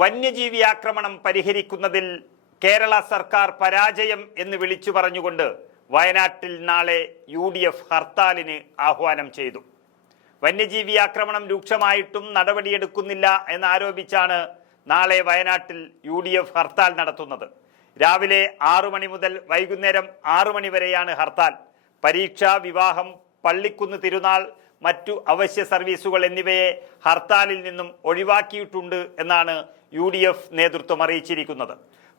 വന്യജീവി ആക്രമണം പരിഹരിക്കുന്നതിൽ കേരള സർക്കാർ പരാജയം എന്ന് വിളിച്ചു പറഞ്ഞുകൊണ്ട് വയനാട്ടിൽ നാളെ UDF ഹർത്താലിന് ആഹ്വാനം ചെയ്തു. വന്യജീവി ആക്രമണം രൂക്ഷമായിട്ടും നടപടിയെടുക്കുന്നില്ല എന്നാരോപിച്ചാണ് നാളെ വയനാട്ടിൽ UDF ഹർത്താൽ നടത്തുന്നത്. രാവിലെ 6 മണി മുതൽ വൈകുന്നേരം 6 മണി വരെയാണ് ഹർത്താൽ. പരീക്ഷ, വിവാഹം, പള്ളിക്കുന്ന് തിരുനാൾ, മറ്റു അവശ്യ സർവീസുകൾ എന്നിവയെ ഹർത്താലിൽ നിന്നും ഒഴിവാക്കിയിട്ടുണ്ട് എന്നാണ് UDF നേതൃത്വം അറിയിച്ചിരിക്കുന്നത്.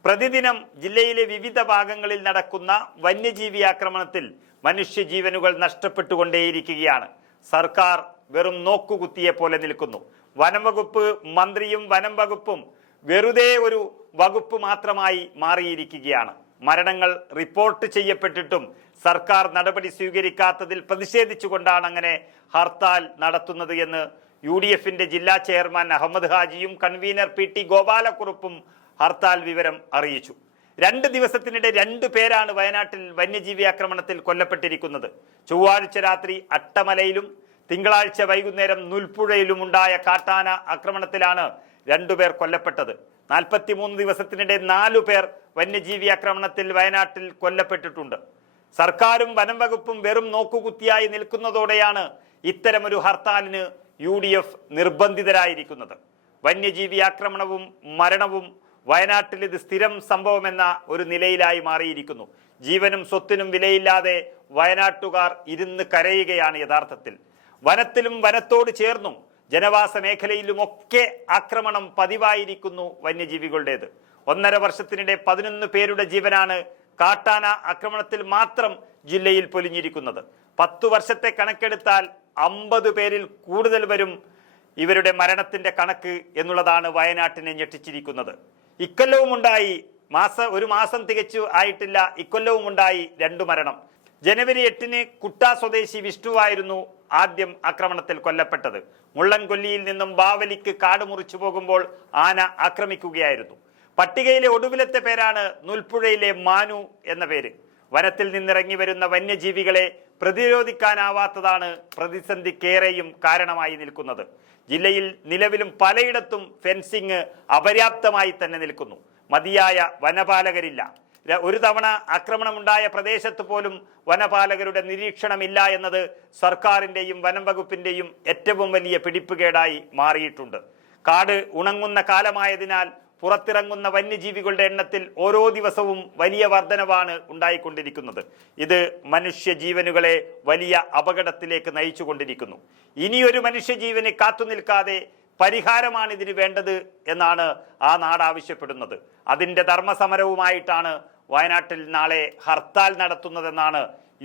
പ്രതിദിനം ജില്ലയിലെ വിവിധ ഭാഗങ്ങളിൽ നടക്കുന്ന വന്യജീവി ആക്രമണത്തിൽ മനുഷ്യജീവനുകൾ നഷ്ടപ്പെട്ടുകൊണ്ടേയിരിക്കുകയാണ്. സർക്കാർ വെറും നോക്കുകുത്തിയെ പോലെ നിൽക്കുന്നു. വനംവകുപ്പ് മന്ത്രിയും വനം വകുപ്പും വെറുതെ ഒരു വകുപ്പ് മാത്രമായി മാറിയിരിക്കുകയാണ്. മരണങ്ങൾ റിപ്പോർട്ട് ചെയ്യപ്പെട്ടിട്ടും സർക്കാർ നടപടി സ്വീകരിക്കാത്തതിൽ പ്രതിഷേധിച്ചുകൊണ്ടാണ് അങ്ങനെ ഹർത്താൽ നടത്തുന്നത് എന്ന് UDFന്റെ ജില്ലാ ചെയർമാൻ അഹമ്മദ് ഹാജിയും കൺവീനർ PT ഗോപാലക്കുറുപ്പും ഹർത്താൽ വിവരം അറിയിച്ചു. 2 ദിവസത്തിനിടെ 2 പേരാണ് വയനാട്ടിൽ വന്യജീവി ആക്രമണത്തിൽ കൊല്ലപ്പെട്ടിരിക്കുന്നത്. ചൊവ്വാഴ്ച രാത്രി അട്ടമലയിലും തിങ്കളാഴ്ച വൈകുന്നേരം നുൽപ്പുഴയിലും ഉണ്ടായ കാട്ടാന ആക്രമണത്തിലാണ് 2 പേർ കൊല്ലപ്പെട്ടത്. 43 ദിവസത്തിനിടെ 4 പേർ വന്യജീവി ആക്രമണത്തിൽ വയനാട്ടിൽ കൊല്ലപ്പെട്ടിട്ടുണ്ട്. സർക്കാരും വനം വകുപ്പും വെറും നോക്കുകുത്തിയായി നിൽക്കുന്നതോടെയാണ് ഇത്തരമൊരു ഹർത്താലിന് UDF നിർബന്ധിതരായിരിക്കുന്നത്. വന്യജീവി ആക്രമണവും മരണവും വയനാട്ടിൽ ഇത് സ്ഥിരം സംഭവമെന്ന ഒരു നിലയിലായി മാറിയിരിക്കുന്നു. ജീവനും സ്വത്തിനും വിലയില്ലാതെ വയനാട്ടുകാർ ഇരുന്ന് കരയുകയാണ്. യഥാർത്ഥത്തിൽ വനത്തിലും വനത്തോട് ചേർന്നും ജനവാസ മേഖലയിലുമൊക്കെ ആക്രമണം പതിവായിരിക്കുന്നു വന്യജീവികളുടേത്. 1.5 വർഷത്തിനിടെ 11 പേരുടെ ജീവനാണ് കാട്ടാന ആക്രമണത്തിൽ മാത്രം ജില്ലയിൽ പൊലിഞ്ഞിരിക്കുന്നത്. 10 വർഷത്തെ കണക്കെടുത്താൽ 50 പേരിൽ കൂടുതൽ വരും ഇവരുടെ മരണത്തിന്റെ കണക്ക് എന്നുള്ളതാണ് വയനാട്ടിനെ ഞെട്ടിച്ചിരിക്കുന്നത്. ഇക്കൊല്ലവുമുണ്ടായി, ഒരു മാസം തികച്ചു ആയിട്ടില്ല, ഇക്കൊല്ലവുമുണ്ടായി 2 മരണം. ജനുവരി 8-ന് കുട്ട സ്വദേശി വിഷ്ണുവായിരുന്നു ആദ്യം ആക്രമണത്തിൽ കൊല്ലപ്പെട്ടത്. മുള്ളൻകൊല്ലിയിൽ നിന്നും ബാവലിക്ക് കാട് മുറിച്ചു പോകുമ്പോൾ ആന ആക്രമിക്കുകയായിരുന്നു. പട്ടികയിലെ ഒടുവിലത്തെ പേരാണ് നുൽപ്പുഴയിലെ മാനു എന്ന പേര്. വനത്തിൽ നിന്നിറങ്ങി വരുന്ന വന്യജീവികളെ പ്രതിരോധിക്കാനാവാത്തതാണ് പ്രതിസന്ധിക്കേറെയും കാരണമായി നിൽക്കുന്നത്. ജില്ലയിൽ നിലവിലും പലയിടത്തും ഫെൻസിങ് അപര്യാപ്തമായി തന്നെ നിൽക്കുന്നു. മതിയായ വനപാലകരില്ല. ഒരു തവണ ആക്രമണമുണ്ടായ പ്രദേശത്ത് പോലും വനപാലകരുടെ നിരീക്ഷണമില്ല എന്നത് സർക്കാരിൻ്റെയും വനം വകുപ്പിൻ്റെയും ഏറ്റവും വലിയ പിടിപ്പുകേടായി മാറിയിട്ടുണ്ട്. കാട് ഉണങ്ങുന്ന കാലമായതിനാൽ പുറത്തിറങ്ങുന്ന വന്യജീവികളുടെ എണ്ണത്തിൽ ഓരോ ദിവസവും വലിയ വർധനവാണ് ഉണ്ടായിക്കൊണ്ടിരിക്കുന്നത്. ഇത് മനുഷ്യജീവനുകളെ വലിയ അപകടത്തിലേക്ക് നയിച്ചുകൊണ്ടിരിക്കുന്നു. ഇനിയൊരു മനുഷ്യജീവന് കാത്തുനിൽക്കാതെ പരിഹാരമാണ് ഇതിന് വേണ്ടത് എന്നാണ് ആ നാട് ആവശ്യപ്പെടുന്നത്. അതിൻ്റെ ധർമ്മസമരവുമായിട്ടാണ് വയനാട്ടിൽ നാളെ ഹർത്താൽ നടത്തുന്നതെന്നാണ്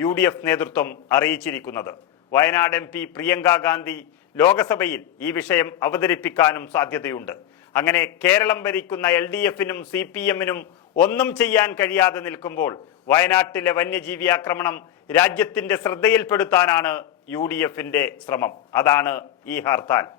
UDF നേതൃത്വം അറിയിച്ചിരിക്കുന്നത്. വയനാട് MP പ്രിയങ്ക ഗാന്ധി ലോകസഭയിൽ ഈ വിഷയം അവതരിപ്പിക്കാനും സാധ്യതയുണ്ട്. അങ്ങനെ കേരളം ഭരിക്കുന്ന LDF-നും CPM-നും ഒന്നും ചെയ്യാൻ കഴിയാതെ നിൽക്കുമ്പോൾ വയനാട്ടിലെ വന്യജീവി ആക്രമണം രാജ്യത്തിന്റെ ശ്രദ്ധയിൽപ്പെടുത്താനാണ് UDF-ന്റെ ശ്രമം. അതാണ് ഈ ഹർത്താൽ.